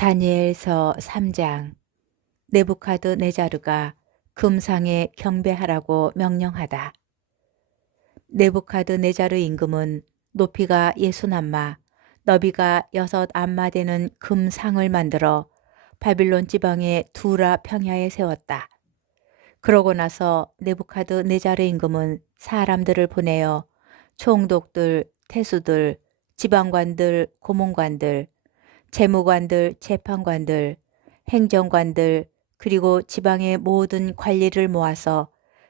다니엘서 3장. 느부갓네자르가 금상에 경배하라고 명령하다. 느부갓네자르 임금은 높이가 60안마, 너비가 6안마 되는 금상을 만들어 바빌론 지방의 두라 평야에 세웠다. 그러고 나서 느부갓네자르 임금은 사람들을 보내어 총독들, 태수들, 지방관들, 고문관들, 재무관들, 재판관들, 행정관들, 그리고 지방의 모든 관리를 모아서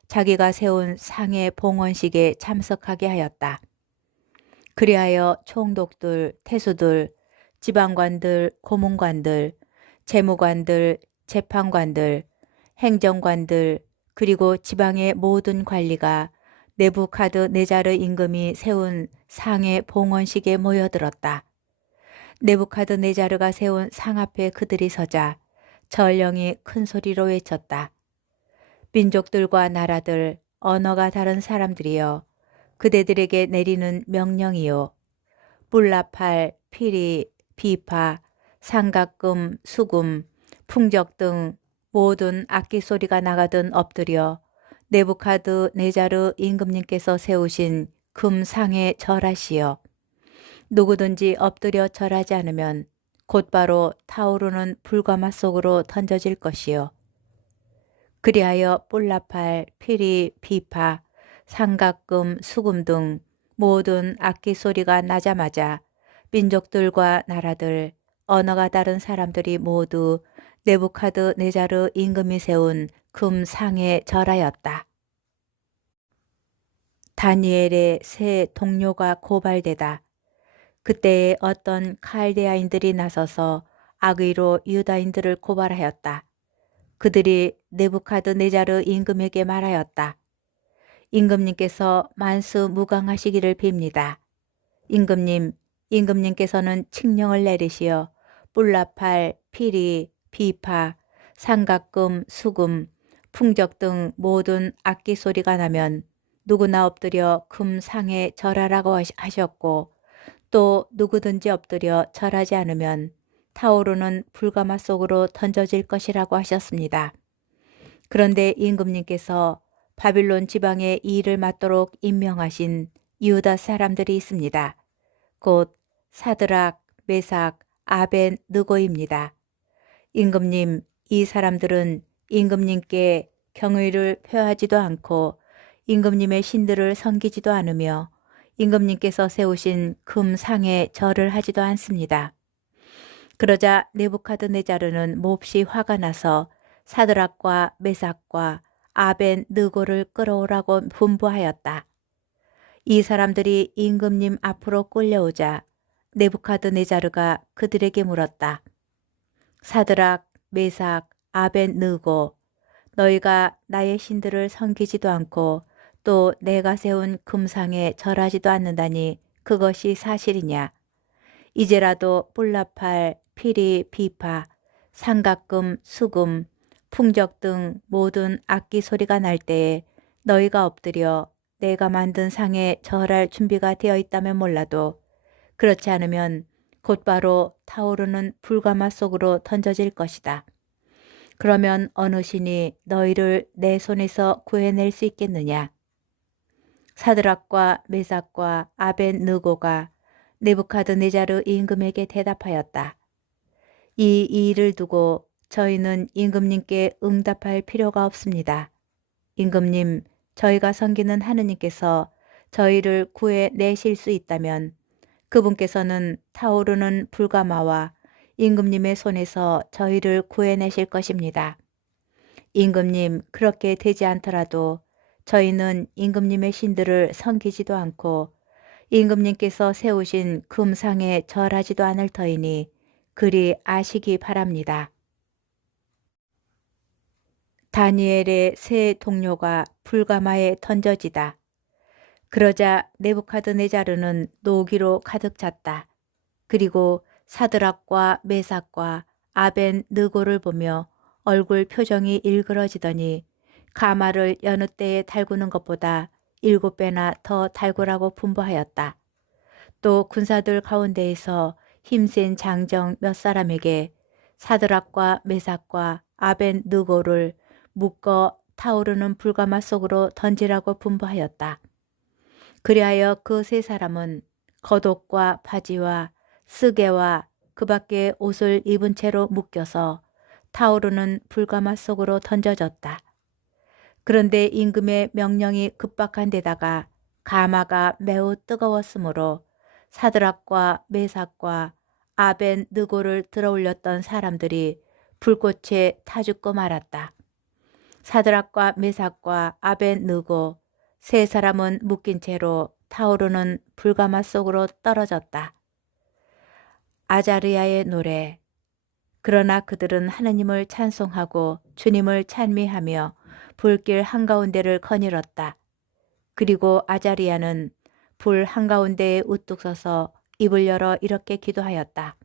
자기가 세운 상해 봉헌식에 참석하게 하였다. 그리하여 총독들, 태수들, 지방관들, 고문관들, 재무관들, 재판관들, 행정관들, 그리고 지방의 모든 관리가 느부갓네자르 임금이 세운 상해 봉헌식에 모여들었다. 느부갓네자르가 세운 상 앞에 그들이 서자 전령이 큰 소리로 외쳤다. 민족들과 나라들, 언어가 다른 사람들이여, 그대들에게 내리는 명령이요. 뿔라팔, 피리, 비파, 삼각금, 수금, 풍적 등 모든 악기 소리가 나가든 엎드려 느부갓네자르 임금님께서 세우신 금상에 절하시어. 누구든지 엎드려 절하지 않으면 곧바로 타오르는 불가마 속으로 던져질 것이요. 그리하여 뿔라팔, 피리, 비파, 삼각금, 수금 등 모든 악기 소리가 나자마자 민족들과 나라들, 언어가 다른 사람들이 모두 느부갓네자르 임금이 세운 금상에 절하였다. 다니엘의 세 동료가 고발되다. 그때에 어떤 칼데아인들이 나서서 악의로 유다인들을 고발하였다. 그들이 느부갓네자르 임금에게 말하였다. 임금님께서 만수무강하시기를 빕니다. 임금님께서는 칙령을 내리시어 뿔라팔, 피리, 비파, 삼각금, 수금, 풍적 등 모든 악기 소리가 나면 누구나 엎드려 금상에 절하라고 하셨고, 또 누구든지 엎드려 절하지 않으면 타오르는 불가마 속으로 던져질 것이라고 하셨습니다. 그런데 임금님께서 바빌론 지방에 이 일을 맡도록 임명하신 유다 사람들이 있습니다. 곧 사드락, 메삭, 아벤느고입니다. 임금님, 이 사람들은 임금님께 경의를 표하지도 않고 임금님의 신들을 섬기지도 않으며 임금님께서 세우신 금상에 절을 하지도 않습니다. 그러자 느부갓네자르는 몹시 화가 나서 사드락과 메삭과 아벤느고를 끌어오라고 분부하였다. 이 사람들이 임금님 앞으로 끌려오자 느부갓네자르가 그들에게 물었다. 사드락, 메삭, 아벤느고, 너희가 나의 신들을 섬기지도 않고 또 내가 세운 금상에 절하지도 않는다니 그것이 사실이냐? 이제라도 뿔라팔, 피리, 비파, 삼각금, 수금, 풍적 등 모든 악기 소리가 날 때에 너희가 엎드려 내가 만든 상에 절할 준비가 되어 있다면 몰라도, 그렇지 않으면 곧바로 타오르는 불가마 속으로 던져질 것이다. 그러면 어느 신이 너희를 내 손에서 구해낼 수 있겠느냐? 사드락과 메삭과 아벤느고가 느부갓네자르 임금에게 대답하였다. 이 일을 두고 저희는 임금님께 응답할 필요가 없습니다. 임금님, 저희가 섬기는 하느님께서 저희를 구해내실 수 있다면 그분께서는 타오르는 불가마와 임금님의 손에서 저희를 구해내실 것입니다. 임금님, 그렇게 되지 않더라도 저희는 임금님의 신들을 섬기지도 않고 임금님께서 세우신 금상에 절하지도 않을 터이니 그리 아시기 바랍니다. 다니엘의 세 동료가 불가마에 던져지다. 그러자 느부갓네자르는 노기로 가득 찼다. 그리고 사드락과 메삭과 아벤느고를 보며 얼굴 표정이 일그러지더니 가마를 여느 때에 달구는 것보다 7배나 더 달구라고 분부하였다. 또 군사들 가운데에서 힘센 장정 몇 사람에게 사드락과 메삭과 아벤느고를 묶어 타오르는 불가마 속으로 던지라고 분부하였다. 그리하여 그 세 사람은 겉옷과 바지와 쓰개와 그 밖에 옷을 입은 채로 묶여서 타오르는 불가마 속으로 던져졌다. 그런데 임금의 명령이 급박한 데다가 가마가 매우 뜨거웠으므로 사드락과 메삭과 아벤느고를 들어올렸던 사람들이 불꽃에 타 죽고 말았다. 사드락과 메삭과 아벤느고 세 사람은 묶인 채로 타오르는 불가마 속으로 떨어졌다. 아자르야의 노래. 그러나 그들은 하느님을 찬송하고 주님을 찬미하며 불길 한가운데를 거닐었다. 그리고 아자리야는 불 한가운데에 우뚝 서서 입을 열어 이렇게 기도하였다.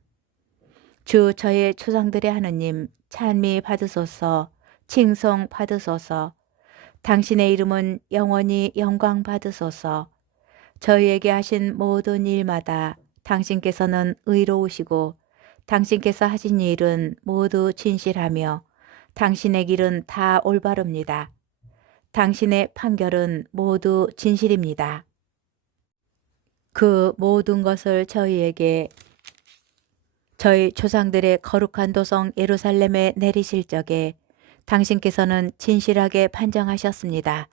주 저의 조상들의 하느님 찬미 받으소서, 칭송 받으소서. 당신의 이름은 영원히 영광 받으소서. 저희에게 하신 모든 일마다 당신께서는 의로우시고 당신께서 하신 일은 모두 진실하며 당신의 길은 다 올바릅니다. 당신의 판결은 모두 진실입니다. 그 모든 것을 저희에게 저희 조상들의 거룩한 도성 예루살렘에 내리실 적에 당신께서는 진실하게 판정하셨습니다.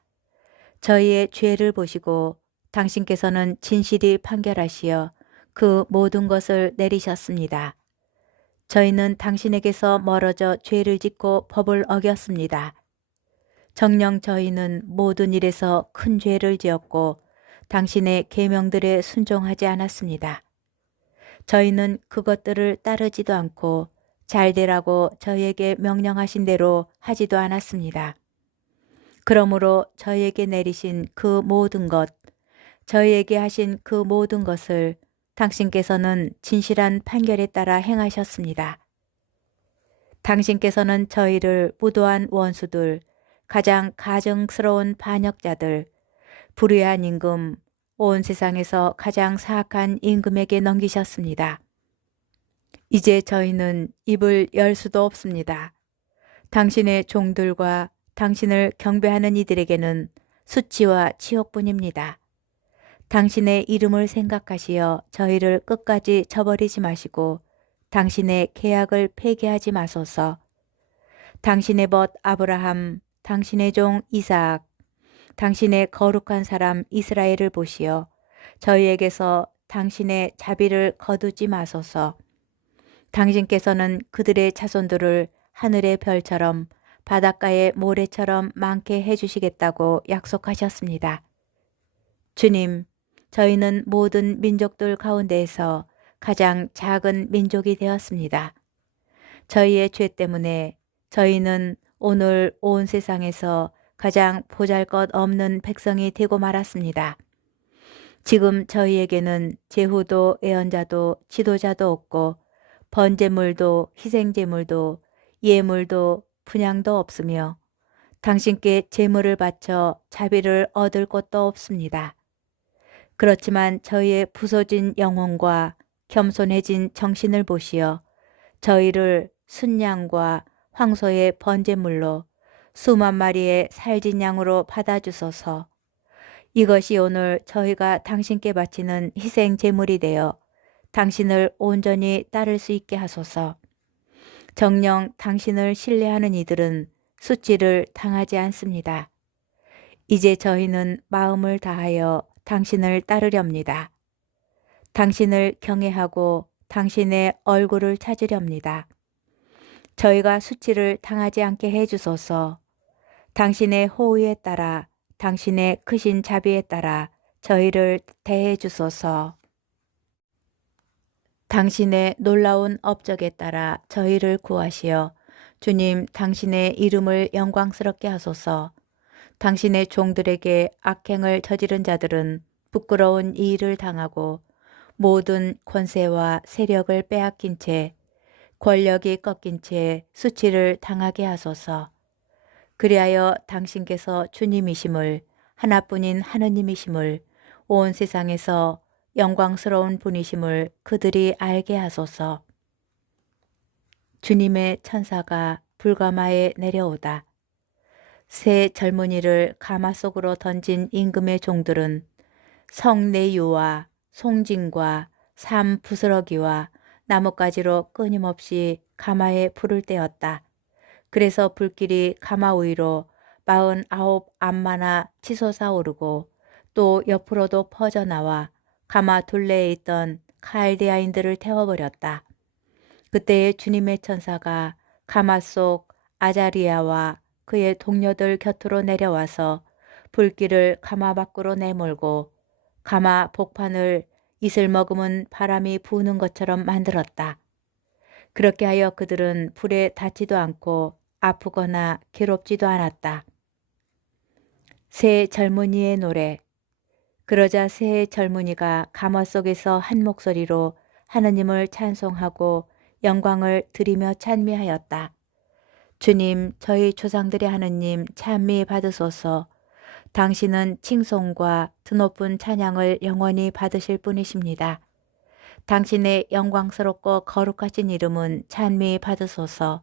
저희의 죄를 보시고 당신께서는 진실이 판결하시어 그 모든 것을 내리셨습니다. 저희는 당신에게서 멀어져 죄를 짓고 법을 어겼습니다. 정녕 저희는 모든 일에서 큰 죄를 지었고 당신의 계명들에 순종하지 않았습니다. 저희는 그것들을 따르지도 않고 잘되라고 저희에게 명령하신 대로 하지도 않았습니다. 그러므로 저희에게 내리신 그 모든 것, 저희에게 하신 그 모든 것을 당신께서는 진실한 판결에 따라 행하셨습니다. 당신께서는 저희를 무도한 원수들, 가장 가증스러운 반역자들, 불의한 임금, 온 세상에서 가장 사악한 임금에게 넘기셨습니다. 이제 저희는 입을 열 수도 없습니다. 당신의 종들과 당신을 경배하는 이들에게는 수치와 치욕뿐입니다. 당신의 이름을 생각하시어 저희를 끝까지 저버리지 마시고 당신의 계약을 폐기하지 마소서. 당신의 벗 아브라함, 당신의 종 이삭, 당신의 거룩한 사람 이스라엘을 보시어 저희에게서 당신의 자비를 거두지 마소서. 당신께서는 그들의 자손들을 하늘의 별처럼 바닷가의 모래처럼 많게 해주시겠다고 약속하셨습니다. 주님, 저희는 모든 민족들 가운데에서 가장 작은 민족이 되었습니다. 저희의 죄 때문에 저희는 오늘 온 세상에서 가장 보잘것없는 백성이 되고 말았습니다. 지금 저희에게는 제후도 애언자도 지도자도 없고 번제물도 희생제물도 예물도 분향도 없으며 당신께 제물을 바쳐 자비를 얻을 것도 없습니다. 그렇지만 저희의 부서진 영혼과 겸손해진 정신을 보시어 저희를 순양과 황소의 번제물로 수만 마리의 살진 양으로 받아주소서. 이것이 오늘 저희가 당신께 바치는 희생 제물이 되어 당신을 온전히 따를 수 있게 하소서. 정녕 당신을 신뢰하는 이들은 수치를 당하지 않습니다. 이제 저희는 마음을 다하여 당신을 따르렵니다. 당신을 경외하고 당신의 얼굴을 찾으렵니다. 저희가 수치를 당하지 않게 해주소서. 당신의 호의에 따라 당신의 크신 자비에 따라 저희를 대해 주소서. 당신의 놀라운 업적에 따라 저희를 구하시어 주님 당신의 이름을 영광스럽게 하소서. 당신의 종들에게 악행을 저지른 자들은 부끄러운 이 일을 당하고 모든 권세와 세력을 빼앗긴 채 권력이 꺾인 채 수치를 당하게 하소서. 그리하여 당신께서 주님이심을 하나뿐인 하느님이심을 온 세상에서 영광스러운 분이심을 그들이 알게 하소서. 주님의 천사가 불가마에 내려오다. 세 젊은이를 가마 속으로 던진 임금의 종들은 성내유와 송진과 삼부스러기와 나뭇가지로 끊임없이 가마에 불을 떼었다. 그래서 불길이 가마 위로 49 암마나 치솟아 오르고 또 옆으로도 퍼져나와 가마 둘레에 있던 칼데아인들을 태워버렸다. 그때에 주님의 천사가 가마 속 아자리아와 그의 동료들 곁으로 내려와서 불길을 가마 밖으로 내몰고 가마 복판을 이슬 머금은 바람이 부는 것처럼 만들었다. 그렇게 하여 그들은 불에 닿지도 않고 아프거나 괴롭지도 않았다. 세 젊은이의 노래. 그러자 세 젊은이가 가마 속에서 한 목소리로 하느님을 찬송하고 영광을 드리며 찬미하였다. 주님, 저희 조상들의 하느님 찬미 받으소서. 당신은 칭송과 드높은 찬양을 영원히 받으실 분이십니다. 당신의 영광스럽고 거룩하신 이름은 찬미 받으소서.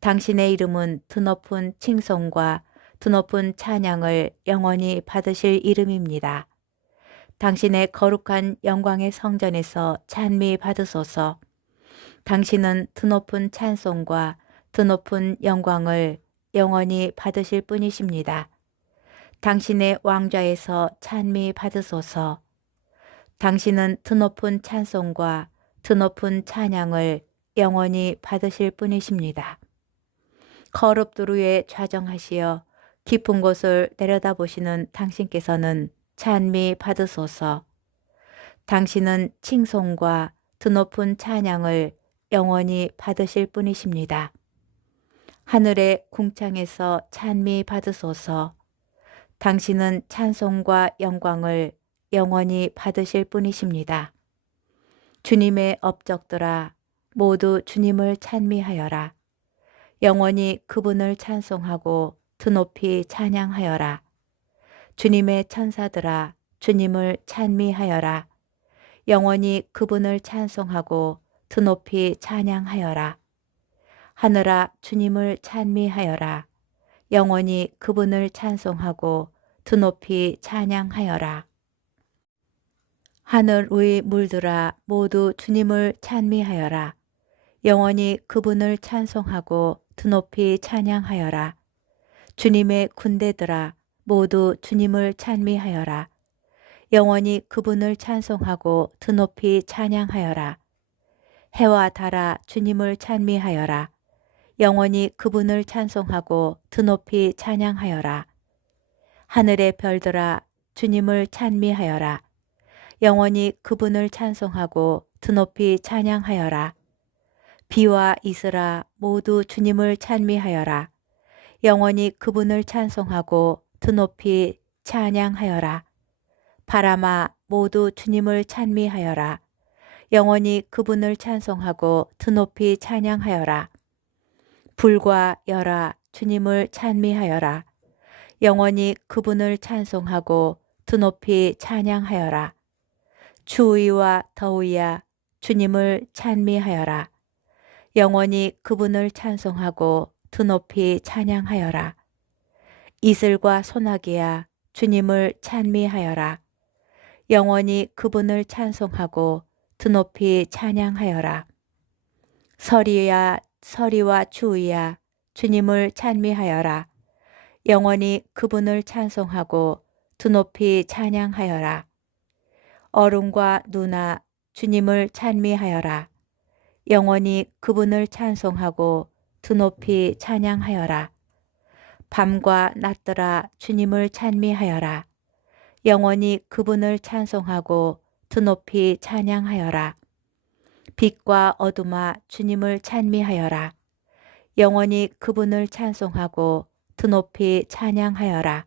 당신의 이름은 드높은 칭송과 드높은 찬양을 영원히 받으실 이름입니다. 당신의 거룩한 영광의 성전에서 찬미 받으소서. 당신은 드높은 찬송과 드높은 영광을 영원히 받으실 분이십니다. 당신의 왕좌에서 찬미 받으소서. 당신은 드높은 찬송과 드높은 찬양을 영원히 받으실 분이십니다. 거룩두루에 좌정하시어 깊은 곳을 내려다보시는 당신께서는 찬미 받으소서. 당신은 칭송과 드높은 찬양을 영원히 받으실 분이십니다. 하늘의 궁창에서 찬미 받으소서. 당신은 찬송과 영광을 영원히 받으실 분이십니다. 주님의 업적들아, 모두 주님을 찬미하여라. 영원히 그분을 찬송하고 드높이 찬양하여라. 주님의 천사들아, 주님을 찬미하여라. 영원히 그분을 찬송하고 드높이 찬양하여라. 하늘아, 주님을 찬미하여라. 영원히 그분을 찬송하고 드높이 찬양하여라. 하늘 위 물들아, 모두 주님을 찬미하여라. 영원히 그분을 찬송하고 드높이 찬양하여라. 주님의 군대들아, 모두 주님을 찬미하여라. 영원히 그분을 찬송하고 드높이 찬양하여라. 해와 달아, 주님을 찬미하여라. 영원히 그분을 찬송하고 드높이 찬양하여라. 하늘의 별들아, 주님을 찬미하여라. 영원히 그분을 찬송하고 드높이 찬양하여라. 비와 이슬아, 모두 주님을 찬미하여라. 영원히 그분을 찬송하고 드높이 찬양하여라. 바람아, 모두 주님을 찬미하여라. 영원히 그분을 찬송하고 드높이 찬양하여라. 불과 열아, 주님을 찬미하여라. 영원히 그분을 찬송하고 드높이 찬양하여라. 추위와 더위야, 주님을 찬미하여라. 영원히 그분을 찬송하고 드높이 찬양하여라. 이슬과 소나기야, 주님을 찬미하여라. 영원히 그분을 찬송하고 드높이 찬양하여라. 서리와 추위야, 주님을 찬미하여라. 영원히 그분을 찬송하고 드높이 찬양하여라. 얼음과 누나, 주님을 찬미하여라. 영원히 그분을 찬송하고 드높이 찬양하여라. 밤과 낮들아, 주님을 찬미하여라. 영원히 그분을 찬송하고 드높이 찬양하여라. 빛과 어둠아, 주님을 찬미하여라. 영원히 그분을 찬송하고 드높이 찬양하여라.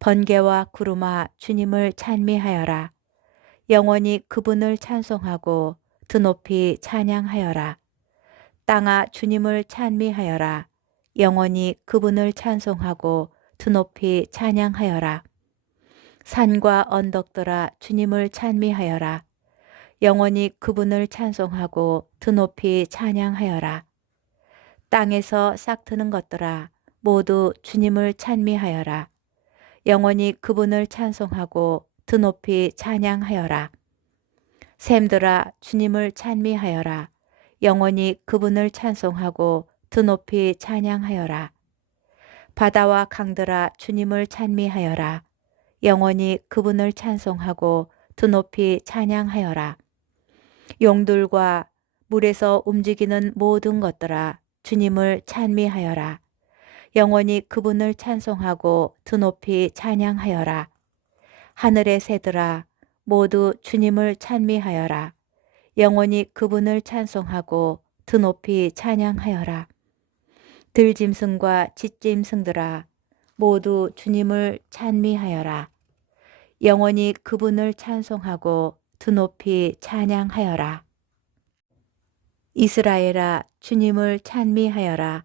번개와 구름아, 주님을 찬미하여라. 영원히 그분을 찬송하고 드높이 찬양하여라. 땅아, 주님을 찬미하여라. 영원히 그분을 찬송하고 드높이 찬양하여라. 산과 언덕들아, 주님을 찬미하여라. 영원히 그분을 찬송하고 드높이 찬양하여라. 땅에서 싹트는 것들아 모두 주님을 찬미하여라. 영원히 그분을 찬송하고 드높이 찬양하여라. 샘들아 주님을 찬미하여라. 영원히 그분을 찬송하고 드높이 찬양하여라. 바다와 강들아 주님을 찬미하여라. 영원히 그분을 찬송하고 드높이 찬양하여라. 용들과 물에서 움직이는 모든 것들아 주님을 찬미하여라. 영원히 그분을 찬송하고 드높이 찬양하여라. 하늘의 새들아 모두 주님을 찬미하여라. 영원히 그분을 찬송하고 드높이 찬양하여라. 들짐승과 짖짐승들아 모두 주님을 찬미하여라. 영원히 그분을 찬송하고 드높이 찬양하여라. 이스라엘아 주님을 찬미하여라.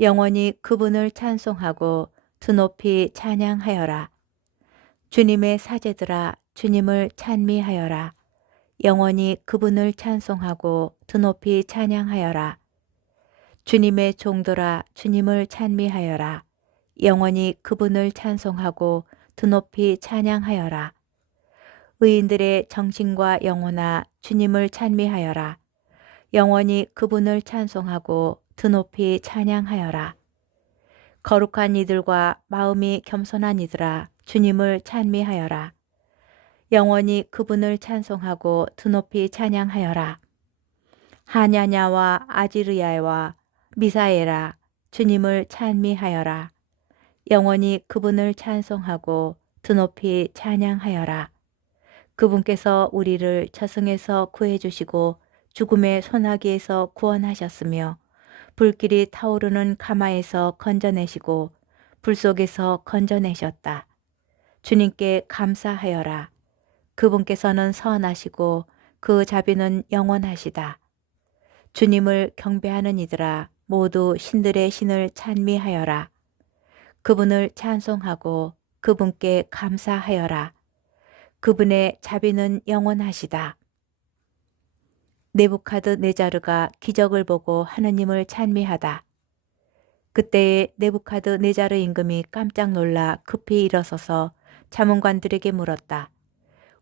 영원히 그분을 찬송하고 드높이 찬양하여라. 주님의 사제들아 주님을 찬미하여라. 영원히 그분을 찬송하고 드높이 찬양하여라. 주님의 종들아 주님을 찬미하여라. 영원히 그분을 찬송하고 드높이 찬양하여라. 의인들의 정신과 영혼아 주님을 찬미하여라. 영원히 그분을 찬송하고 드높이 찬양하여라. 거룩한 이들과 마음이 겸손한 이들아 주님을 찬미하여라. 영원히 그분을 찬송하고 드높이 찬양하여라. 하냐냐와 아지르야와 미사엘아 주님을 찬미하여라. 영원히 그분을 찬송하고 드높이 찬양하여라. 그분께서 우리를 저승에서 구해주시고 죽음의 소나기에서 구원하셨으며 불길이 타오르는 가마에서 건져내시고 불 속에서 건져내셨다. 주님께 감사하여라. 그분께서는 선하시고 그 자비는 영원하시다. 주님을 경배하는 이들아 모두 신들의 신을 찬미하여라. 그분을 찬송하고 그분께 감사하여라. 그분의 자비는 영원하시다. 네부카드네자르가 기적을 보고 하느님을 찬미하다. 그때에 네부카드네자르 임금이 깜짝 놀라 급히 일어서서 자문관들에게 물었다.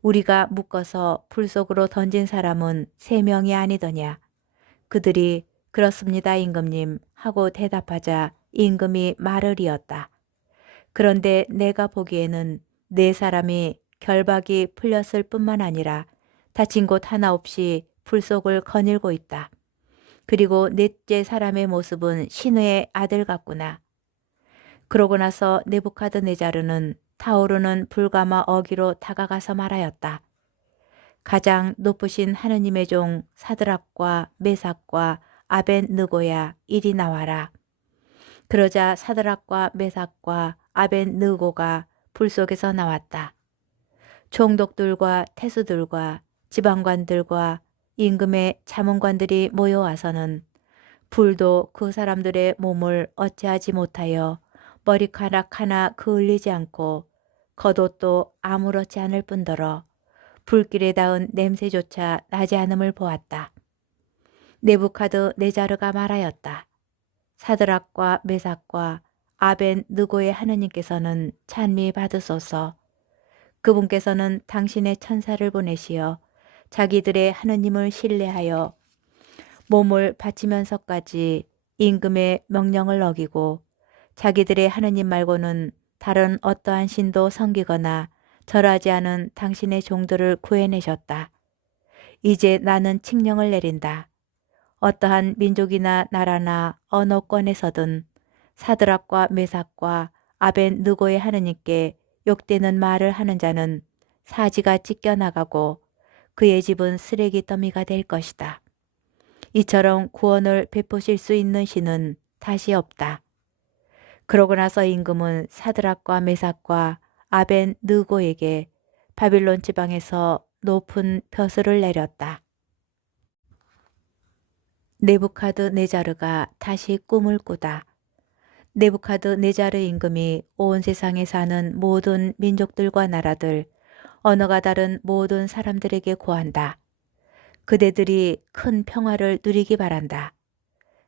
우리가 묶어서 불 속으로 던진 사람은 3명이 아니더냐. 그들이 그렇습니다 임금님 하고 대답하자 임금이 말을 이었다. 그런데 내가 보기에는 4사람이 결박이 풀렸을 뿐만 아니라 다친 곳 하나 없이 불 속을 거닐고 있다. 그리고 넷째 사람의 모습은 신의 아들 같구나. 그러고 나서 네부카드네자르는 타오르는 불가마 어기로 다가가서 말하였다. 가장 높으신 하느님의 종 사드락과 메삭과 아벤느고야 이리 나와라. 그러자 사드락과 메삭과 아벤느고가 불 속에서 나왔다. 총독들과 태수들과 지방관들과 임금의 자문관들이 모여와서는 불도 그 사람들의 몸을 어찌하지 못하여 머리카락 하나 그을리지 않고 겉옷도 아무렇지 않을 뿐더러 불길에 닿은 냄새조차 나지 않음을 보았다. 네부카드네자르가 말하였다. 사드락과 메삭과 아벤느고의 하느님께서는 찬미 받으소서. 그분께서는 당신의 천사를 보내시어 자기들의 하느님을 신뢰하여 몸을 바치면서까지 임금의 명령을 어기고 자기들의 하느님 말고는 다른 어떠한 신도 섬기거나 절하지 않은 당신의 종들을 구해내셨다. 이제 나는 칙령을 내린다. 어떠한 민족이나 나라나 언어권에서든 사드락과 메삭과 아벤느고의 하느님께 욕되는 말을 하는 자는 사지가 찢겨나가고 그의 집은 쓰레기 더미가 될 것이다. 이처럼 구원을 베푸실 수 있는 신은 다시 없다. 그러고 나서 임금은 사드락과 메삭과 아벤느고에게 바빌론 지방에서 높은 벼슬을 내렸다. 네부카드네자르가 다시 꿈을 꾸다. 네부카드네자르 임금이 온 세상에 사는 모든 민족들과 나라들, 언어가 다른 모든 사람들에게 고한다. 그대들이 큰 평화를 누리기 바란다.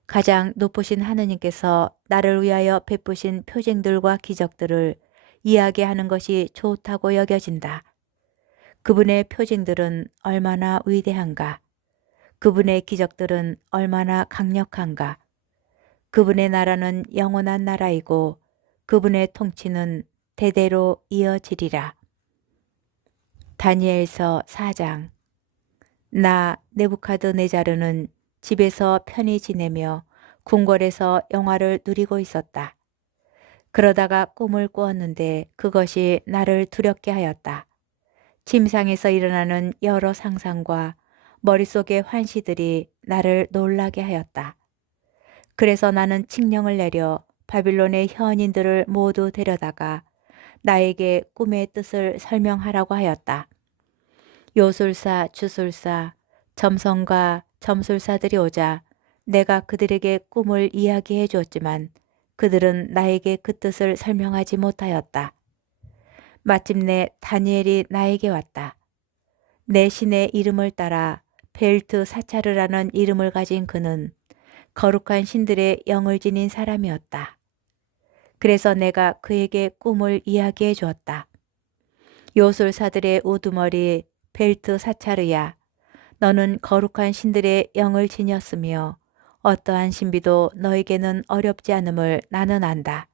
가장 높으신 하느님께서 나를 위하여 베푸신 표징들과 기적들을 이야기하는 것이 좋다고 여겨진다. 그분의 표징들은 얼마나 위대한가? 그분의 기적들은 얼마나 강력한가? 그분의 나라는 영원한 나라이고 그분의 통치는 대대로 이어지리라. 다니엘서 4장. 나 네부카드네자르는 집에서 편히 지내며 궁궐에서 영화를 누리고 있었다. 그러다가 꿈을 꾸었는데 그것이 나를 두렵게 하였다. 침상에서 일어나는 여러 상상과 머릿속의 환시들이 나를 놀라게 하였다. 그래서 나는 칙령을 내려 바빌론의 현인들을 모두 데려다가 나에게 꿈의 뜻을 설명하라고 하였다. 요술사, 주술사, 점성가, 점술사들이 오자 내가 그들에게 꿈을 이야기해 주었지만 그들은 나에게 그 뜻을 설명하지 못하였다. 마침내 다니엘이 나에게 왔다. 내 신의 이름을 따라 벨트 사차르라는 이름을 가진 그는 거룩한 신들의 영을 지닌 사람이었다. 그래서 내가 그에게 꿈을 이야기해 주었다. 요술사들의 우두머리 벨트 사차르야, 너는 거룩한 신들의 영을 지녔으며 어떠한 신비도 너에게는 어렵지 않음을 나는 안다.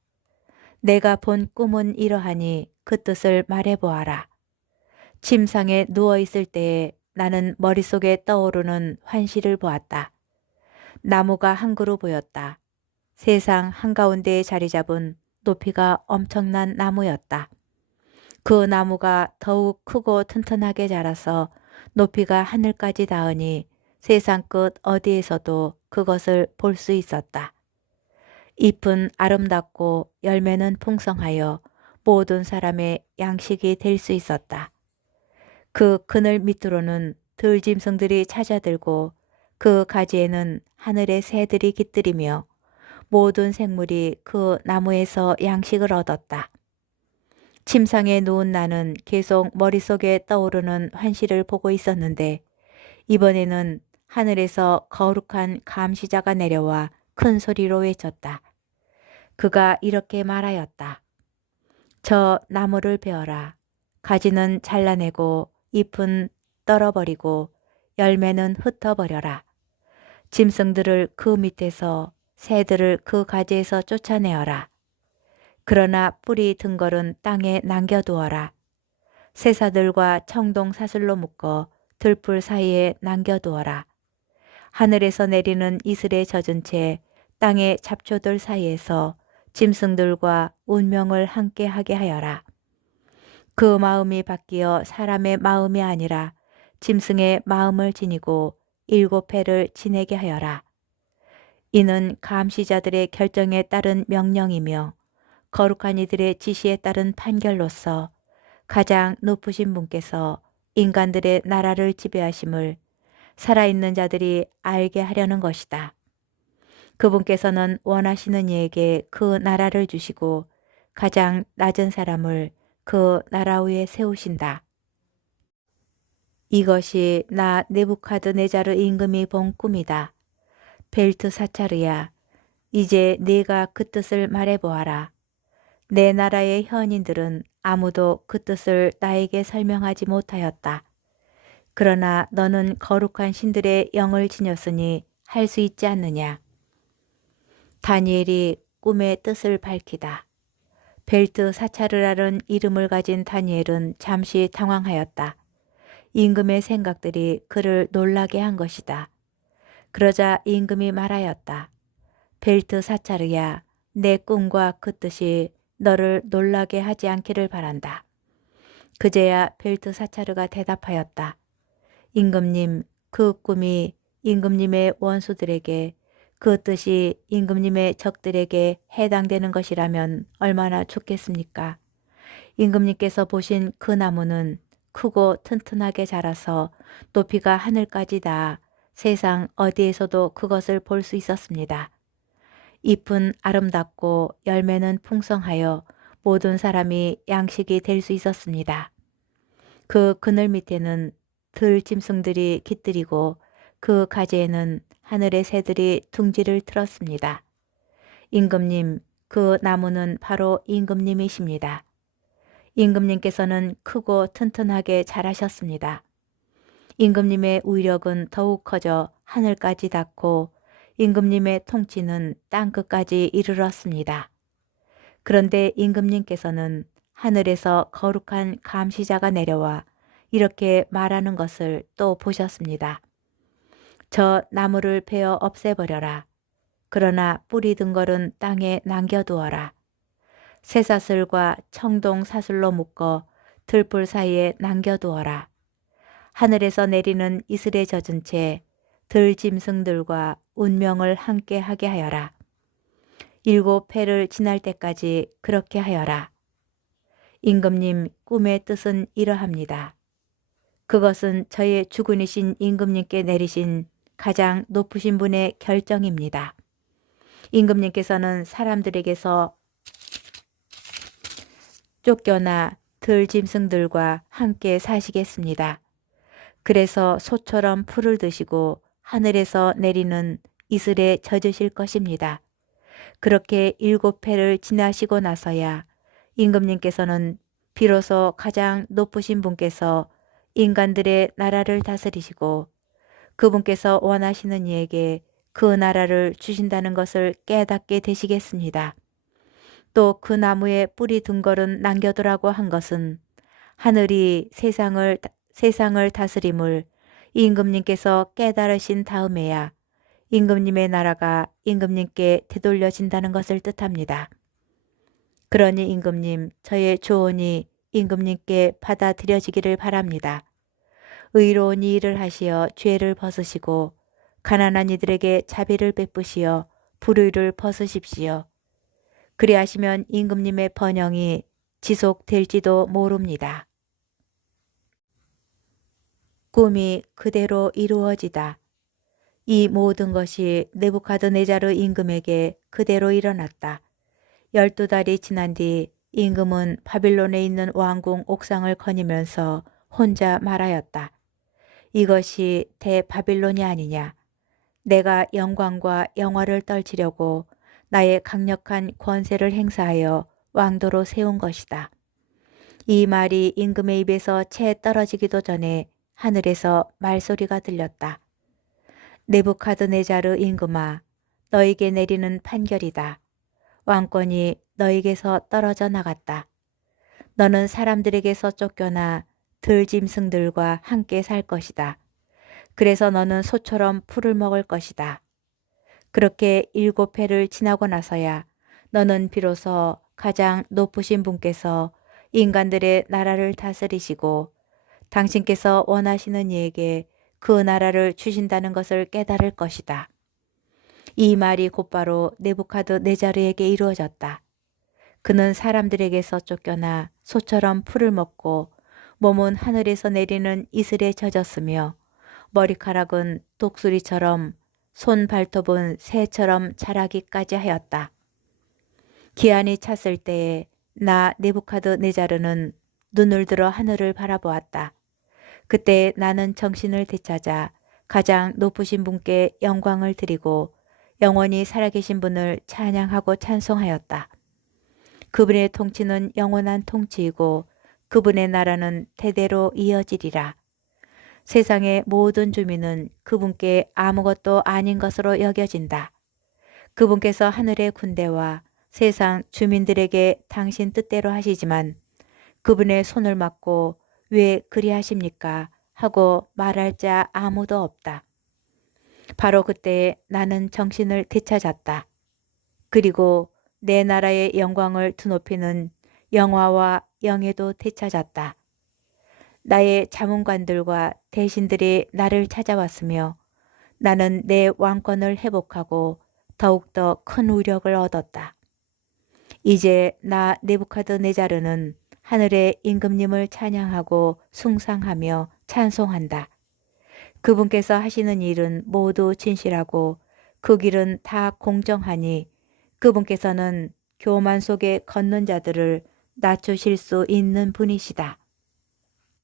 내가 본 꿈은 이러하니 그 뜻을 말해보아라. 침상에 누워있을 때에 나는 머릿속에 떠오르는 환시를 보았다. 나무가 한 그루 보였다. 세상 한가운데에 자리 잡은 높이가 엄청난 나무였다. 그 나무가 더욱 크고 튼튼하게 자라서 높이가 하늘까지 닿으니 세상 끝 어디에서도 그것을 볼 수 있었다. 잎은 아름답고 열매는 풍성하여 모든 사람의 양식이 될 수 있었다. 그 그늘 밑으로는 들짐승들이 찾아들고 그 가지에는 하늘의 새들이 깃들이며 모든 생물이 그 나무에서 양식을 얻었다. 침상에 누운 나는 계속 머릿속에 떠오르는 환시를 보고 있었는데 이번에는 하늘에서 거룩한 감시자가 내려와 큰 소리로 외쳤다. 그가 이렇게 말하였다. 저 나무를 베어라. 가지는 잘라내고 잎은 떨어버리고 열매는 흩어버려라. 짐승들을 그 밑에서 새들을 그 가지에서 쫓아내어라. 그러나 뿌리 등걸은 땅에 남겨두어라. 새사들과 청동 사슬로 묶어 들풀 사이에 남겨두어라. 하늘에서 내리는 이슬에 젖은 채 땅의 잡초들 사이에서 짐승들과 운명을 함께 하게 하여라. 그 마음이 바뀌어 사람의 마음이 아니라 짐승의 마음을 지니고 7회를 지내게 하여라. 이는 감시자들의 결정에 따른 명령이며 거룩한 이들의 지시에 따른 판결로서 가장 높으신 분께서 인간들의 나라를 지배하심을 살아있는 자들이 알게 하려는 것이다. 그분께서는 원하시는 이에게 그 나라를 주시고 가장 낮은 사람을 그 나라 위에 세우신다. 이것이 나 네부카드네자르 임금이 본 꿈이다. 벨트사차르야, 이제 네가 그 뜻을 말해보아라. 내 나라의 현인들은 아무도 그 뜻을 나에게 설명하지 못하였다. 그러나 너는 거룩한 신들의 영을 지녔으니 할 수 있지 않느냐. 다니엘이 꿈의 뜻을 밝히다. 벨트사차르라는 이름을 가진 다니엘은 잠시 당황하였다. 임금의 생각들이 그를 놀라게 한 것이다. 그러자 임금이 말하였다. 벨트사차르야, 내 꿈과 그 뜻이 너를 놀라게 하지 않기를 바란다. 그제야 벨트사차르가 대답하였다. 임금님, 그 꿈이 임금님의 원수들에게, 그 뜻이 임금님의 적들에게 해당되는 것이라면 얼마나 좋겠습니까? 임금님께서 보신 그 나무는 크고 튼튼하게 자라서 높이가 하늘까지 닿아 세상 어디에서도 그것을 볼 수 있었습니다. 잎은 아름답고 열매는 풍성하여 모든 사람이 양식이 될 수 있었습니다. 그 그늘 밑에는 들짐승들이 깃들이고 그 가지에는 하늘의 새들이 둥지를 틀었습니다. 임금님, 그 나무는 바로 임금님이십니다. 임금님께서는 크고 튼튼하게 자라셨습니다. 임금님의 위력은 더욱 커져 하늘까지 닿고 임금님의 통치는 땅끝까지 이르렀습니다. 그런데 임금님께서는 하늘에서 거룩한 감시자가 내려와 이렇게 말하는 것을 또 보셨습니다. 저 나무를 베어 없애버려라. 그러나 뿌리 든 걸은 땅에 남겨두어라. 쇠사슬과 청동 사슬로 묶어 들불 사이에 남겨두어라. 하늘에서 내리는 이슬에 젖은 채 들짐승들과 운명을 함께 하게 하여라. 7 해를 지날 때까지 그렇게 하여라. 임금님 꿈의 뜻은 이러합니다. 그것은 저의 주군이신 임금님께 내리신 가장 높으신 분의 결정입니다. 임금님께서는 사람들에게서 쫓겨나 들짐승들과 함께 사시겠습니다. 그래서 소처럼 풀을 드시고 하늘에서 내리는 이슬에 젖으실 것입니다. 그렇게 7 해를 지나시고 나서야 임금님께서는 비로소 가장 높으신 분께서 인간들의 나라를 다스리시고 그분께서 원하시는 이에게 그 나라를 주신다는 것을 깨닫게 되시겠습니다. 또 그 나무에 뿌리 든 걸은 남겨두라고 한 것은 하늘이 세상을 다스림을 임금님께서 깨달으신 다음에야 임금님의 나라가 임금님께 되돌려진다는 것을 뜻합니다. 그러니 임금님, 저의 조언이 임금님께 받아들여지기를 바랍니다. 의로운 이 일을 하시어 죄를 벗으시고 가난한 이들에게 자비를 베푸시어 불의를 벗으십시오. 그리하시면 임금님의 번영이 지속될지도 모릅니다. 꿈이 그대로 이루어지다. 이 모든 것이 느부갓네자르 임금에게 그대로 일어났다. 12달이 지난 뒤 임금은 바빌론에 있는 왕궁 옥상을 거니면서 혼자 말하였다. 이것이 대바빌론이 아니냐. 내가 영광과 영화를 떨치려고 나의 강력한 권세를 행사하여 왕도로 세운 것이다. 이 말이 임금의 입에서 채 떨어지기도 전에 하늘에서 말소리가 들렸다. 느부갓네자르 임금아, 너에게 내리는 판결이다. 왕권이 너에게서 떨어져 나갔다. 너는 사람들에게서 쫓겨나 들짐승들과 함께 살 것이다. 그래서 너는 소처럼 풀을 먹을 것이다. 그렇게 7 해를 지나고 나서야 너는 비로소 가장 높으신 분께서 인간들의 나라를 다스리시고 당신께서 원하시는 이에게 그 나라를 주신다는 것을 깨달을 것이다. 이 말이 곧바로 느부갓네자르에게 이루어졌다. 그는 사람들에게서 쫓겨나 소처럼 풀을 먹고 몸은 하늘에서 내리는 이슬에 젖었으며 머리카락은 독수리처럼 손 발톱은 새처럼 자라기까지 하였다. 기한이 찼을 때에 나 느부갓네자르는 눈을 들어 하늘을 바라보았다. 그때 나는 정신을 되찾아 가장 높으신 분께 영광을 드리고 영원히 살아계신 분을 찬양하고 찬송하였다. 그분의 통치는 영원한 통치이고 그분의 나라는 대대로 이어지리라. 세상의 모든 주민은 그분께 아무것도 아닌 것으로 여겨진다. 그분께서 하늘의 군대와 세상 주민들에게 당신 뜻대로 하시지만 그분의 손을 맞고 왜 그리하십니까? 하고 말할 자 아무도 없다. 바로 그때 나는 정신을 되찾았다. 그리고 내 나라의 영광을 드높이는 영화와 영예도 되찾았다. 나의 자문관들과 대신들이 나를 찾아왔으며 나는 내 왕권을 회복하고 더욱더 큰 위력을 얻었다. 이제 나 느부갓네자르는 하늘의 임금님을 찬양하고 숭상하며 찬송한다. 그분께서 하시는 일은 모두 진실하고 그 길은 다 공정하니 그분께서는 교만 속에 걷는 자들을 낮추실 수 있는 분이시다.